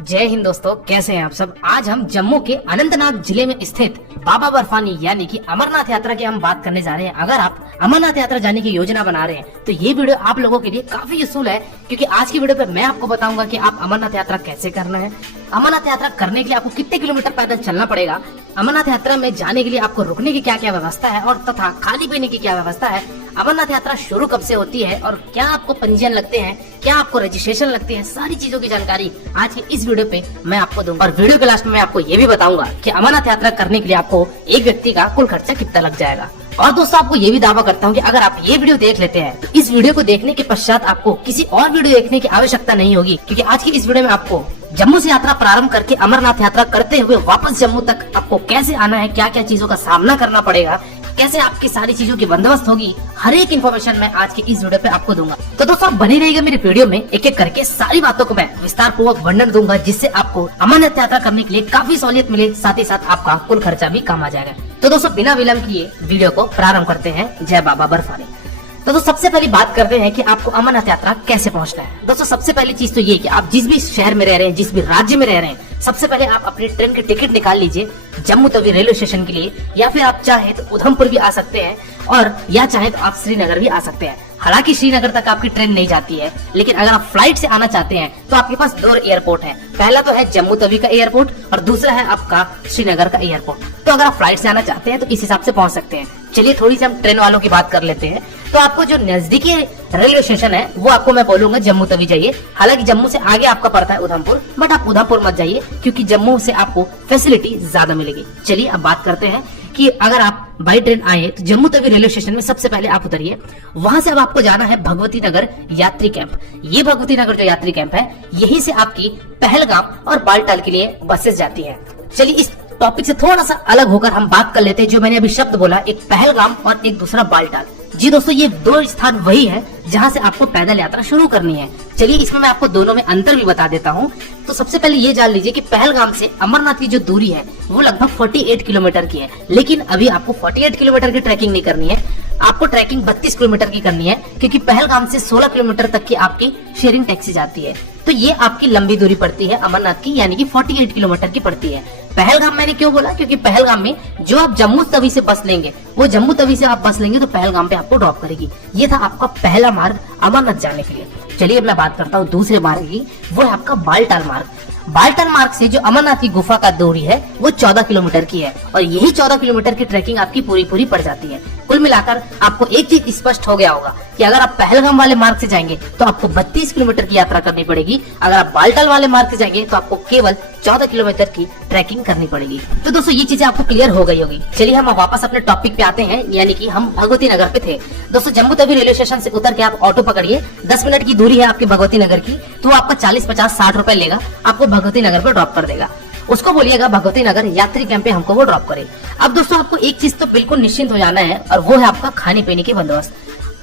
जय हिंद दोस्तों, कैसे हैं आप सब। आज हम जम्मू के अनंतनाग जिले में स्थित बाबा बर्फानी यानी कि अमरनाथ यात्रा की हम बात करने जा रहे हैं। अगर आप अमरनाथ यात्रा जाने की योजना बना रहे हैं तो ये वीडियो आप लोगों के लिए काफी यूजफुल है, क्योंकि आज की वीडियो पे मैं आपको बताऊंगा कि आप अमरनाथ यात्रा कैसे करना है, अमरनाथ यात्रा करने के लिए आपको कितने किलोमीटर पैदल चलना पड़ेगा, अमरनाथ यात्रा में जाने के लिए आपको रुकने की क्या क्या व्यवस्था है और तथा खाने पीने की क्या व्यवस्था है, अमरनाथ यात्रा शुरू कब से होती है और क्या आपको पंजीयन लगते हैं, क्या आपको रजिस्ट्रेशन लगते हैं, सारी चीजों की जानकारी आज की इस वीडियो पे मैं आपको दूंगा। और वीडियो के लास्ट में मैं आपको ये भी बताऊंगा कि अमरनाथ यात्रा करने के लिए आपको एक व्यक्ति का कुल खर्चा कितना लग जाएगा। और दोस्तों, आपको ये भी दावा करता हूँ कि अगर आप ये वीडियो देख लेते हैं तो इस वीडियो को देखने के पश्चात आपको किसी और वीडियो देखने की आवश्यकता नहीं होगी, क्योंकि आज की इस वीडियो में आपको जम्मू से यात्रा प्रारंभ करके अमरनाथ यात्रा करते हुए वापस जम्मू तक आपको कैसे आना है, क्या क्या चीजों का सामना करना पड़ेगा, कैसे आपकी सारी चीजों की बंदोबस्त होगी, हर एक इन्फॉर्मेशन मैं आज की इस वीडियो पे आपको दूंगा। तो दोस्तों, बनी रहिएगा मेरे वीडियो में, एक एक करके सारी बातों को मैं विस्तार पूर्वक वर्णन दूंगा, जिससे आपको अमरनाथ यात्रा करने के लिए काफी सहूलियत मिले, साथ ही साथ आपका कुल खर्चा भी कम आ जाएगा। तो दोस्तों, बिना विलंब किए वीडियो को प्रारंभ करते हैं। जय बाबा बर्फानी। तो सबसे पहली बात करते हैं कि आपको अमरनाथ यात्रा कैसे पहुंचना है। दोस्तों, सबसे पहली चीज तो ये कि आप जिस भी शहर में रह रहे हैं, जिस भी राज्य में रह रहे हैं, सबसे पहले आप अपनी ट्रेन की टिकट निकाल लीजिए जम्मू तवी रेलवे स्टेशन के लिए, या फिर आप चाहे तो उधमपुर भी आ सकते हैं और या चाहे तो आप श्रीनगर भी आ सकते हैं। हालांकि श्रीनगर तक आपकी ट्रेन नहीं जाती है, लेकिन अगर आप फ्लाइट से आना चाहते हैं तो आपके पास दो एयरपोर्ट हैं। पहला तो है जम्मू तवी का एयरपोर्ट और दूसरा है आपका श्रीनगर का एयरपोर्ट। तो अगर आप फ्लाइट से आना चाहते हैं तो इस हिसाब से पहुंच सकते हैं। चलिए थोड़ी सी हम ट्रेन वालों की बात कर लेते हैं। तो आपको जो नजदीकी रेलवे स्टेशन है वो आपको मैं बोलूंगा जम्मू तवी जाइए। हालांकि जम्मू से आगे आपका पड़ता है उधमपुर, बट आप उधमपुर मत जाइए, क्योंकि जम्मू से आपको फैसिलिटी ज्यादा मिलेगी। चलिए अब बात करते हैं कि अगर आप बाई ट्रेन आए तो जम्मू तवी रेलवे स्टेशन में सबसे पहले आप उतरिए। वहां से अब आपको जाना है भगवती नगर यात्री कैंप। ये भगवती नगर जो यात्री कैंप है, यहीं से आपकी पहलगाम और बालटाल के लिए बसेस जाती है। चलिए इस टॉपिक से थोड़ा सा अलग होकर हम बात कर लेते हैं। जो मैंने अभी शब्द बोला, एक पहलगाम और एक दूसरा बालटाल। जी दोस्तों, ये दो स्थान वही है जहां से आपको पैदल यात्रा शुरू करनी है। चलिए इसमें मैं आपको दोनों में अंतर भी बता देता हूँ। तो सबसे पहले ये जान लीजिए कि पहलगाम से अमरनाथ की जो दूरी है वो लगभग 48 किलोमीटर की है, लेकिन अभी आपको 48 किलोमीटर की ट्रैकिंग नहीं करनी है, आपको ट्रैकिंग 32 किलोमीटर की करनी है, क्योंकि पहलगाम से 16 किलोमीटर तक की आपकी शेयरिंग टैक्सी जाती है। तो ये आपकी लंबी दूरी पड़ती है अमरनाथ की, यानी कि 48 किलोमीटर की पड़ती है। पहलगाम मैंने क्यों बोला, क्योंकि पहलगाम में जो आप जम्मू तवी से बस लेंगे, वो जम्मू तवी से आप बस लेंगे तो पहलगाम पे आपको ड्रॉप करेगी। ये था आपका पहला मार्ग अमरनाथ जाने के लिए। चलिए अब मैं बात करता हूँ दूसरे मार्ग की, वो है आपका बालटाल मार्ग। बालटाल मार्ग से जो अमरनाथ की गुफा का दूरी है वो 14 किलोमीटर की है, और यही 14 किलोमीटर की ट्रैकिंग आपकी पूरी पड़ जाती है। कुल मिलाकर आपको एक चीज स्पष्ट हो गया होगा कि अगर आप पहलगाम वाले मार्ग से जाएंगे तो आपको 32 किलोमीटर की यात्रा करनी पड़ेगी, अगर आप बालटाल वाले मार्ग से जाएंगे तो आपको केवल 14 किलोमीटर की ट्रैकिंग करनी पड़ेगी। तो दोस्तों, ये चीजें आपको क्लियर हो गई होगी। चलिए हम वापस अपने टॉपिक पे आते हैं, यानी कि हम भगवती नगर पे थे। दोस्तों, जम्मू तवी रेलवे स्टेशन से उतर के आप ऑटो पकड़िए, 10 मिनट की दूरी है आपकी भगवती नगर की, तो आपका 40, 50, 60 रुपए लेगा, आपको भगवती नगर पे ड्रॉप कर देगा। उसको बोलिएगा भगवती नगर यात्री कैंप पे हमको वो ड्रॉप करे। अब दोस्तों, आपको एक चीज तो बिल्कुल निश्चिंत हो जाना है, और वो है आपका खाने पीने के बंदोबस्त।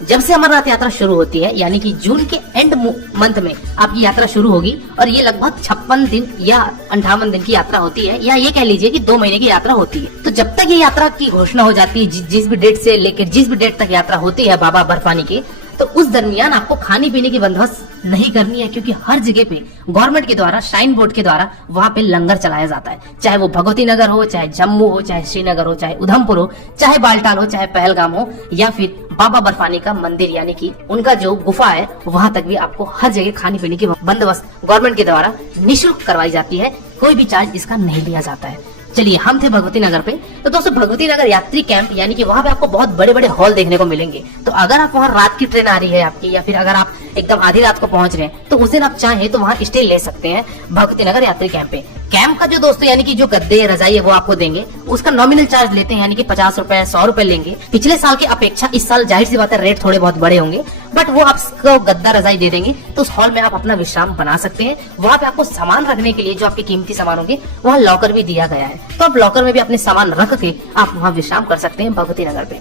जब से अमरनाथ यात्रा शुरू होती है, यानी कि जून के एंड मंथ में आपकी यात्रा शुरू होगी, और ये लगभग 56 दिन या 58 दिन की यात्रा होती है, या ये कह लीजिए कि 2 महीने की यात्रा होती है। तो जब तक ये यात्रा की घोषणा हो जाती है, जिस भी डेट से लेकर जिस भी डेट तक यात्रा होती है बाबा बर्फानी की, तो उस दरमियान आपको खाने पीने की बंदोबस्त नहीं करनी है, क्योंकि हर जगह पे गवर्नमेंट के द्वारा, श्राइन बोर्ड के द्वारा वहाँ पे लंगर चलाया जाता है। चाहे वो भगवती नगर हो, चाहे जम्मू हो, चाहे श्रीनगर हो, चाहे उधमपुर हो, चाहे बालटाल हो, चाहे पहलगाम हो, या फिर बाबा बर्फानी का मंदिर यानी कि उनका जो गुफा है, वहाँ तक भी आपको हर जगह खाने पीने की बंदोबस्त गवर्नमेंट के द्वारा निःशुल्क करवाई जाती है। कोई भी चार्ज इसका नहीं लिया जाता है। चलिए हम थे भगवती नगर पे। तो दोस्तों, भगवती नगर यात्री कैंप यानी कि वहाँ पे आपको बहुत बड़े बड़े हॉल देखने को मिलेंगे। तो अगर आप वहाँ रात की ट्रेन आ रही है आपकी, या फिर अगर आप एकदम आधी रात को पहुंच रहे हैं, तो उस दिन आप चाहें तो वहाँ स्टे ले सकते हैं भगवती नगर यात्री कैंप पे। कैंप का जो दोस्तों यानी कि जो गद्दे रजाई है वो आपको देंगे, उसका नॉमिनल चार्ज लेते हैं, यानी कि 50 रुपए 100 रुपए लेंगे। पिछले साल की अपेक्षा इस साल जाहिर सी बात है रेट थोड़े बहुत बड़े होंगे, बट वो आपको गद्दा रजाई दे देंगे, तो उस हॉल में आप अपना विश्राम बना सकते हैं। वहाँ पे आपको सामान रखने के लिए जो आपके कीमती सामान होंगे, वहाँ लॉकर भी दिया गया है, तो आप लॉकर में भी अपने सामान रख के आप वहाँ विश्राम कर सकते हैं भगवती नगर पे।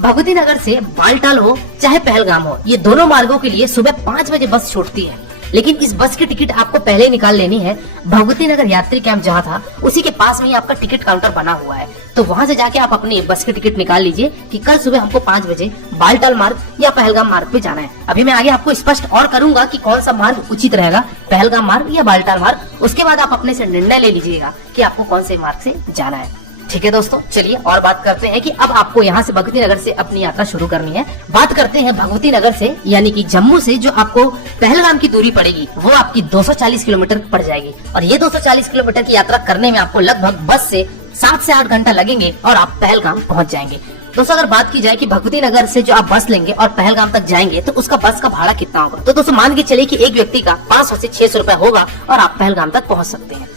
भगवती नगर से बालटाल हो चाहे पहलगाम हो, ये दोनों मार्गों के लिए सुबह 5 बजे बस छूटती है। लेकिन इस बस की टिकट आपको पहले ही निकाल लेनी है। भगवती नगर यात्री कैंप जहाँ था उसी के पास में ही आपका टिकट काउंटर बना हुआ है, तो वहाँ से जाके आप अपनी बस की टिकट निकाल लीजिए कि कल सुबह हमको 5 बजे बालटाल मार्ग या पहलगाम मार्ग पे जाना है। अभी मैं आगे आपको स्पष्ट और करूंगा कि कौन सा मार्ग उचित रहेगा, पहलगाम मार्ग या बालटाल मार्ग। उसके बाद आप अपने से निर्णय ले लीजिएगा कि आपको कौन से मार्ग से जाना है। ठीक है दोस्तों, चलिए और बात करते हैं कि अब आपको यहाँ से भगवती नगर से अपनी यात्रा शुरू करनी है। बात करते हैं भगवती नगर से, यानी कि जम्मू से जो आपको पहलगाम की दूरी पड़ेगी वो आपकी 240 किलोमीटर पड़ जाएगी। और ये 240 किलोमीटर की यात्रा करने में आपको लगभग बस से 7 से 8 घंटा लगेंगे और आप पहलगाम पहुँच जाएंगे। दोस्तों अगर बात की जाए कि भगवती नगर से जो आप बस लेंगे और पहलगाम तक जाएंगे तो उसका बस का भाड़ा कितना होगा, तो दोस्तों मान के चलिए कि एक व्यक्ति का 500 से 600 रुपए होगा और आप पहलगाम तक पहुँच सकते हैं।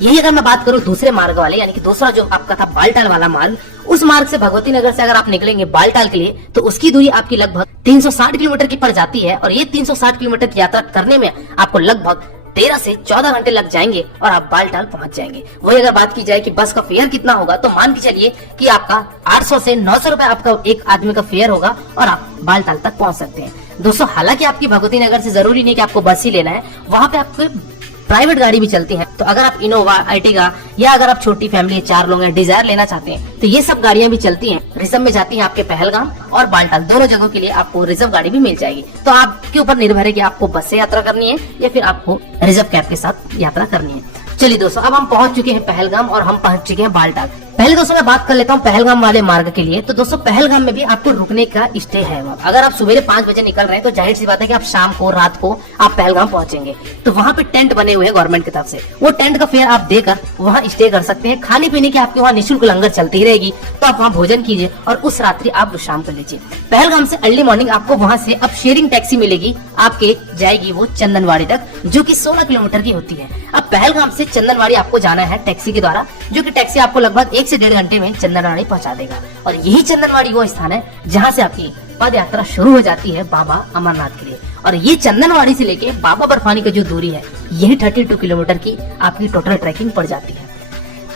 यही अगर मैं बात करूं दूसरे मार्ग वाले, यानी कि दूसरा जो आपका था बालटाल वाला मार्ग, उस मार्ग से भगवती नगर से अगर आप निकलेंगे बालटाल के लिए तो उसकी दूरी आपकी लगभग 360 किलोमीटर की पड़ जाती है। और ये 360 किलोमीटर की यात्रा करने में आपको लगभग 13 से 14 घंटे लग जाएंगे और आप बालटाल पहुंच जाएंगे। वही अगर बात की जाए कि बस का फेयर कितना होगा, तो मान के चलिए कि आपका 800 से 900 रुपए आपका एक आदमी का फेयर होगा और आप बालटाल तक पहुंच सकते हैं। दोस्तों हालांकि आपकी भगवती नगर से जरूरी नहीं कि आपको बस ही लेना है, वहाँ पे आपको प्राइवेट गाड़ी भी चलती है। तो अगर आप इनोवा, अर्टिगा या अगर आप छोटी फैमिली 4 लोग हैं डिजायर लेना चाहते हैं तो ये सब गाड़ियां भी चलती हैं। रिजर्व में जाती हैं आपके पहलगाम और बालटाल दोनों जगहों के लिए आपको रिजर्व गाड़ी भी मिल जाएगी। तो आपके ऊपर निर्भर है कि आपको बस से यात्रा करनी है या फिर आपको रिजर्व कैब के साथ यात्रा करनी है। चलिए दोस्तों अब हम पहुंच चुके हैं पहलगाम और हम पहुंच चुके हैं बालटाल। पहले दोस्तों मैं बात कर लेता हूं पहलगाम वाले मार्ग के लिए। तो दोस्तों पहलगाम में भी आपको रुकने का स्टे है। अगर आप सुबह 5 बजे निकल रहे हैं तो जाहिर सी बात है कि आप शाम को रात को आप पहलगाम पहुंचेंगे। तो वहाँ पे टेंट बने हुए हैं गवर्नमेंट की तरफ से, वो टेंट का फेयर आप देकर वहाँ स्टे कर सकते हैं। खाने पीने की आपके वहाँ निःशुल्क लंगर चलती ही रहेगी, तो आप वहाँ भोजन कीजिए और उस रात्रि आप विश्राम कर लीजिए। पहलगाम से अर्ली मॉर्निंग आपको वहाँ से अब शेयरिंग टैक्सी मिलेगी, आपके जाएगी वो चंदनवाड़ी तक, जो कि 16 किलोमीटर की होती है। अब पहलगाम से चंदनवाड़ी आपको जाना है टैक्सी के द्वारा, जो कि टैक्सी आपको लगभग 1 से 1.5 घंटे में चंदनवाड़ी पहुंचा देगा। और यही चंदनवाड़ी वो स्थान है जहां से आपकी पद यात्रा शुरू हो जाती है बाबा अमरनाथ के लिए। और ये चंदनवाड़ी से लेके बाबा बर्फानी की जो दूरी है यही 32 किलोमीटर की आपकी टोटल ट्रैकिंग पड़ जाती है।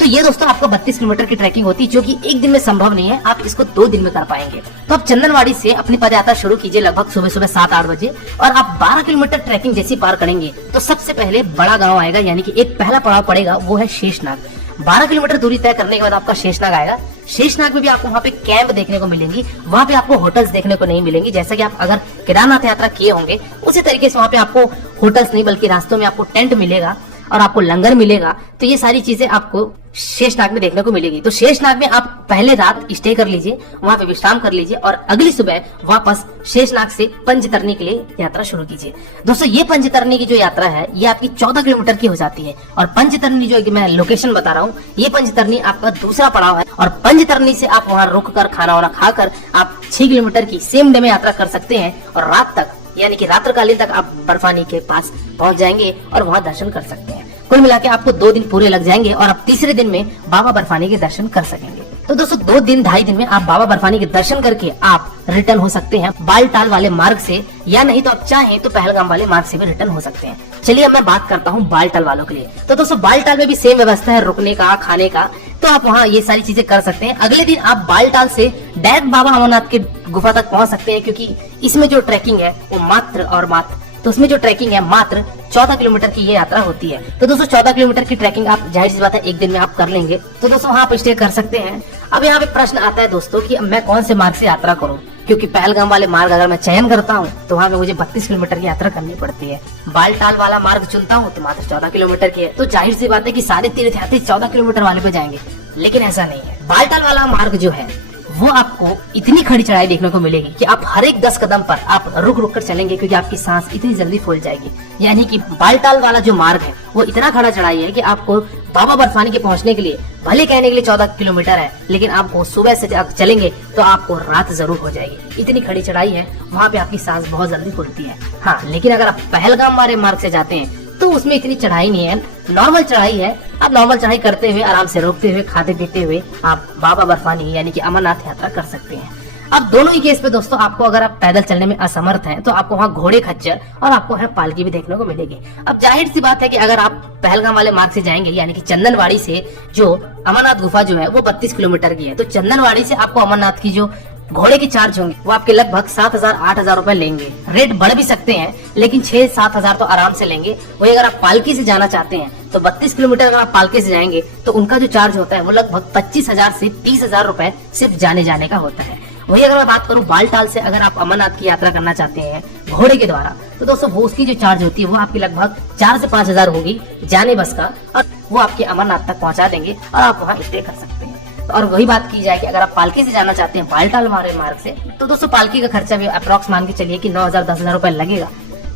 तो ये दोस्तों आपको 32 किलोमीटर की ट्रैकिंग होती है, जो कि एक दिन में संभव नहीं है, आप इसको 2 दिन में कर पाएंगे। तो आप चंदनवाड़ी से अपनी पदयात्रा शुरू कीजिए लगभग सुबह सुबह 7-8 बजे और आप 12 किलोमीटर ट्रैकिंग जैसी पार करेंगे तो सबसे पहले बड़ा गांव आएगा, यानी कि एक पहला पड़ाव पड़ेगा वो है शेषनाग। 12 किलोमीटर दूरी तय करने के बाद आपका शेषनाग आएगा। शेषनाग में भी आपको वहाँ पे कैंप देखने को मिलेंगी, वहाँ पे आपको होटल्स देखने को नहीं मिलेंगी। जैसा कि आप अगर केदारनाथ यात्रा किए होंगे उसी तरीके से वहाँ पे आपको होटल्स नहीं बल्कि रास्तों में आपको टेंट मिलेगा और आपको लंगर मिलेगा। तो ये सारी चीजें आपको शेषनाग में देखने को मिलेगी। तो शेषनाग में आप पहले रात स्टे कर लीजिए, वहाँ पे विश्राम कर लीजिए और अगली सुबह वापस शेषनाग से पंचतरनी के लिए यात्रा शुरू कीजिए। दोस्तों ये पंचतरनी की जो यात्रा है ये आपकी 14 किलोमीटर की हो जाती है। और पंचतरनी जो मैं लोकेशन बता रहा हूँ, ये पंचतरनी आपका दूसरा पड़ाव है और पंचतरनी से आप वहाँ रुक कर खाना वाना खाकर आप 6 किलोमीटर की सेम डे में यात्रा कर सकते हैं और रात तक यानी कि रात्रकालीन तक आप बर्फानी के पास पहुंच जाएंगे और वहां दर्शन कर सकते हैं। कुल मिला के आपको 2 दिन पूरे लग जाएंगे और आप तीसरे दिन में बाबा बर्फानी के दर्शन कर सकेंगे। तो दोस्तों 2 दिन 2.5 दिन में आप बाबा बर्फानी के दर्शन करके आप रिटर्न हो सकते हैं बालटाल वाले मार्ग से, या नहीं तो आप चाहें तो पहलगाम वाले मार्ग से भी रिटर्न हो सकते हैं। चलिए अब मैं बात करता हूँ बालटाल वालों के लिए। तो दोस्तों बालटाल में भी सेम व्यवस्था है रुकने का, खाने का, तो आप वहाँ ये सारी चीजें कर सकते हैं। अगले दिन आप बालटाल से डायरेक्ट बाबा अमरनाथ के गुफा तक पहुँच सकते हैं, क्योंकि इसमें जो ट्रैकिंग है वो उसमें जो ट्रैकिंग है मात्र 14 किलोमीटर की ये यात्रा होती है। तो दोस्तों 14 किलोमीटर की ट्रैकिंग आप जाहिर सी बात है एक दिन में आप कर लेंगे। तो दोस्तों वहाँ आप स्टे कर सकते हैं। अब यहाँ पे प्रश्न आता है दोस्तों कि मैं कौन से मार्ग से यात्रा करूँ, क्योंकि पहलगाम वाले मार्ग अगर मैं चयन करता हूँ तो वहाँ पे मुझे 32 किलोमीटर की यात्रा करनी पड़ती है। बालटाल वाला मार्ग चुनता हूँ तो मात्र 14 किलोमीटर की है। तो जाहिर सी बात है कि सारे तीर्थयात्री 14 किलोमीटर वाले पे जाएंगे, लेकिन ऐसा नहीं है। बालटाल वाला मार्ग जो है वो आपको इतनी खड़ी चढ़ाई देखने को मिलेगी कि आप हर एक 10 कदम पर आप रुक रुक कर चलेंगे, क्योंकि आपकी सांस इतनी जल्दी फूल जाएगी। यानी कि बालटाल वाला जो मार्ग है वो इतना खड़ा चढ़ाई है कि आपको बाबा बर्फानी के पहुंचने के लिए भले कहने के लिए 14 किलोमीटर है, लेकिन आपको सुबह से चलेंगे तो आपको रात जरूर हो जाएगी। इतनी खड़ी चढ़ाई है, वहाँ पे आपकी सांस बहुत जल्दी फूलती है। हाँ, लेकिन अगर आप पहलगाम वाले मार्ग से जाते हैं तो उसमें इतनी चढ़ाई नहीं है, नॉर्मल चढ़ाई है। आप नॉर्मल चढ़ाई करते हुए आराम से रोकते हुए खाते पीते हुए आप बाबा बर्फानी यानी कि अमरनाथ यात्रा कर सकते हैं। अब दोनों ही केस पे दोस्तों आपको अगर आप पैदल चलने में असमर्थ हैं तो आपको वहाँ घोड़े खच्चर और आपको वहाँ पालकी भी देखने को मिलेगी। अब जाहिर सी बात है कि अगर आप पहलगाम वाले मार्ग से जाएंगे यानी कि चंदनवाड़ी से जो अमरनाथ गुफा जो है वो 32 किलोमीटर की है, तो चंदनवाड़ी से आपको अमरनाथ की जो घोड़े के चार्ज होंगे वो आपके लगभग 7,000-8,000 रुपए लेंगे। रेट बढ़ भी सकते हैं लेकिन 6-7 हजार तो आराम से लेंगे। वही अगर आप पालकी से जाना चाहते हैं तो 32 किलोमीटर अगर आप पालकी से जाएंगे तो उनका जो चार्ज होता है वो लगभग 25,000 से 30,000 रुपए सिर्फ जाने जाने का होता है। वही अगर मैं बात करूं बालटाल से अगर आप अमरनाथ की यात्रा करना चाहते हैं घोड़े के द्वारा तो दोस्तों वो उसकी जो चार्ज होती है वो आपकी लगभग 4 से 5 हजार होगी जाने बस का, और वो आपके अमरनाथ तक पहुंचा देंगे और आप वहाँ स्टे कर सकते हैं। और वही बात की जाए कि अगर आप पालकी से जाना चाहते हैं बालटाल वाले मार्ग से तो दोस्तों पालकी का खर्चा भी अप्रॉक्स मान के चलिए कि 9,000-10,000 रुपए लगेगा।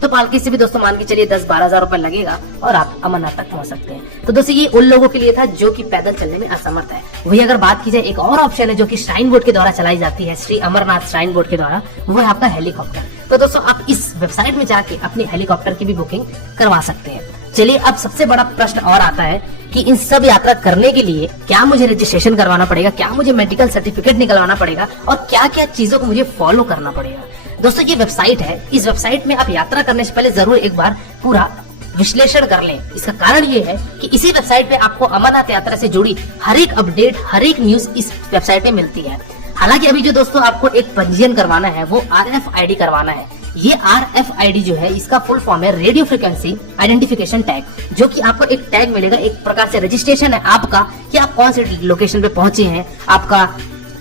तो पालकी से भी दोस्तों मान के चलिए 10-12 हजार रुपए लगेगा और आप अमरनाथ तक पहुंच सकते हैं। तो दोस्तों ये उन लोगों के लिए था जो कि पैदल चलने में असमर्थ है। वही अगर बात की जाए एक और ऑप्शन है जो कि श्राइन बोर्ड के द्वारा चलाई जाती है, श्री अमरनाथ श्राइन बोर्ड के द्वारा, वो है आपका हेलीकॉप्टर। तो दोस्तों आप इस वेबसाइट में जाके अपने हेलीकॉप्टर की भी बुकिंग करवा सकते हैं। चलिए अब सबसे बड़ा प्रश्न और आता है कि इन सब यात्रा करने के लिए क्या मुझे रजिस्ट्रेशन करवाना पड़ेगा, क्या मुझे मेडिकल सर्टिफिकेट निकलवाना पड़ेगा और क्या क्या चीजों को मुझे फॉलो करना पड़ेगा। दोस्तों ये वेबसाइट है, इस वेबसाइट में आप यात्रा करने से पहले जरूर एक बार पूरा विश्लेषण कर लें। इसका कारण ये है कि इसी वेबसाइट पे आपको अमरनाथ यात्रा से जुड़ी हर एक अपडेट, हर एक न्यूज इस वेबसाइट में मिलती है। हालांकि अभी जो दोस्तों आपको एक पंजीयन करवाना है वो RFID करवाना है। ये RFID जो है इसका फुल फॉर्म है रेडियो फ्रिक्वेंसी आइडेंटिफिकेशन टैग, जो कि आपको एक टैग मिलेगा, एक प्रकार से रजिस्ट्रेशन है आपका कि आप कौन से लोकेशन पे पहुंचे हैं, आपका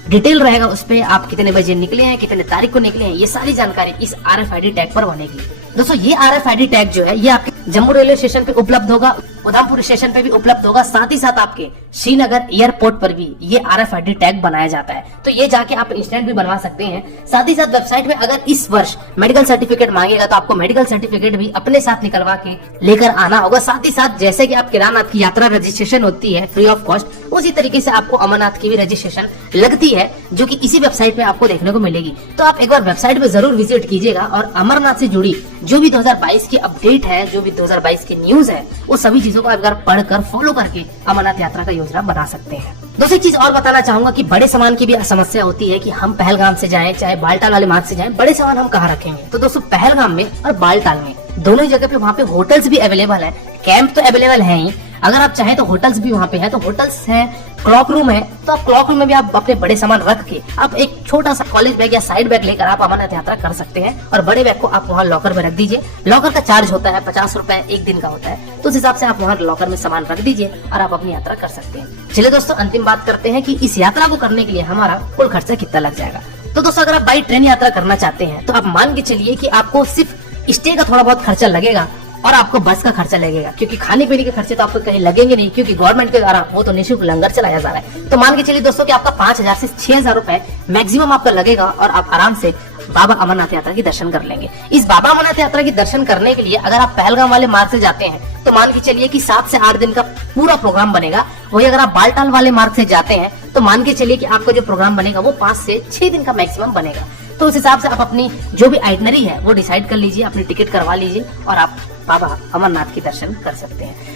डिटेल रहेगा उस पे, आप कितने बजे निकले हैं, कितने तारीख को निकले हैं, ये सारी जानकारी इस RFID टैग पर बनेगी। दोस्तों ये RFID टैग जो है ये आपके जम्मू रेलवे स्टेशन पे उपलब्ध होगा, उधमपुर स्टेशन पे भी उपलब्ध होगा, साथ ही साथ आपके श्रीनगर एयरपोर्ट पर भी ये RFID टैग बनाया जाता है। तो ये जाके आप इंस्टेंट भी बनवा सकते हैं। साथ ही साथ वेबसाइट में अगर इस वर्ष मेडिकल सर्टिफिकेट मांगेगा तो आपको मेडिकल सर्टिफिकेट भी अपने साथ निकलवा के लेकर आना होगा। साथ ही साथ जैसे कि आप केदारनाथ की यात्रा रजिस्ट्रेशन होती है फ्री ऑफ कॉस्ट, उसी तरीके से आपको अमरनाथ की भी रजिस्ट्रेशन लगती है जो कि इसी वेबसाइट पे आपको देखने को मिलेगी। तो आप एक बार वेबसाइट पे जरूर विजिट कीजिएगा और अमरनाथ से जुड़ी जो भी 2022 की अपडेट है, जो भी 2022 की न्यूज है, वो सभी चीजों को आप एक बार पढ़कर फॉलो करके अमरनाथ यात्रा का योजना बना सकते हैं। दूसरी चीज और बताना चाहूंगा कि बड़े सामान की भी समस्या होती है कि हम पहलगाम से जाएं चाहे बालटाल वाले मार्ग से जाएं, बड़े सामान हम कहाँ रखेंगे। तो दोस्तों पहलगाम में और बालटाल में दोनों ही जगह पे वहाँ पे होटल्स भी अवेलेबल है, कैंप तो अवेलेबल है ही, अगर आप चाहें तो होटल्स भी वहाँ पे है। तो होटल्स है, क्लॉक रूम है, तो आप क्लॉक रूम में भी आप अपने बड़े सामान रख के आप एक छोटा सा कॉलेज बैग या साइड बैग लेकर आप अमरनाथ यात्रा कर सकते हैं और बड़े बैग को आप वहाँ लॉकर में रख दीजिए। लॉकर का चार्ज होता है 50 रुपए एक दिन का होता है, तो उस हिसाब से आप वहाँ लॉकर में सामान रख दीजिए और आप अपनी यात्रा कर सकते हैं। चलिए दोस्तों अंतिम बात करते हैं कि इस यात्रा को करने के लिए हमारा कुल खर्चा कितना लग जाएगा। तो दोस्तों अगर आप बाई ट्रेन यात्रा करना चाहते हैं तो आप मान के चलिए कि आपको सिर्फ स्टे का थोड़ा बहुत खर्चा लगेगा और आपको बस का खर्चा लगेगा, क्योंकि खाने पीने के खर्चे तो आपको कहीं लगेंगे नहीं, क्योंकि गवर्नमेंट के द्वारा वो तो निःशुल्क लंगर चलाया जा रहा है। तो मान के चलिए दोस्तों कि आपका 5,000 से 6,000 रुपए मैक्सिमम आपका लगेगा और आप आराम से बाबा अमरनाथ यात्रा की दर्शन कर लेंगे। इस बाबा अमरनाथ यात्रा की दर्शन करने के लिए अगर आप पहलगाम वाले मार्ग से जाते हैं तो मान के चलिए कि 7 से 8 दिन का पूरा प्रोग्राम बनेगा। वही अगर आप बालटाल वाले मार्ग से जाते हैं तो मान के चलिए कि आपका जो प्रोग्राम बनेगा वो 5 से 6 दिन का मैक्सिमम बनेगा। तो उस हिसाब से आप अपनी जो भी आइटनरी है वो डिसाइड कर लीजिए, अपनी टिकट करवा लीजिए और आप बाबा अमरनाथ के दर्शन कर सकते हैं।